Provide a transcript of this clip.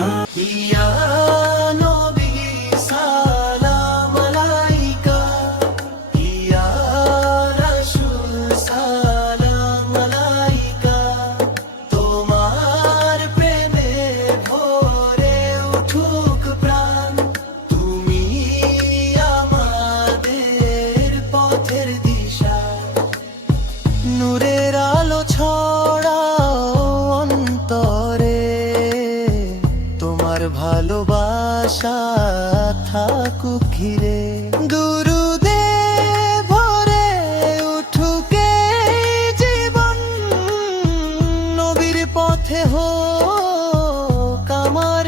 ইয়া নবী সালাম আলাইকা, ইয়া রাসূল সালাম আলাইকা। তোমার প্রেমে ভরে উঠুক প্রাণ, তুমি আমাদের পথের দিশা। নূরের আলো ছড়াও অন্তরে, তোমার ভালোবাসা থাকুক ঘিরে। দুরুদে ভরে উঠুক এই জীবন, নবীর পথে হোক আমার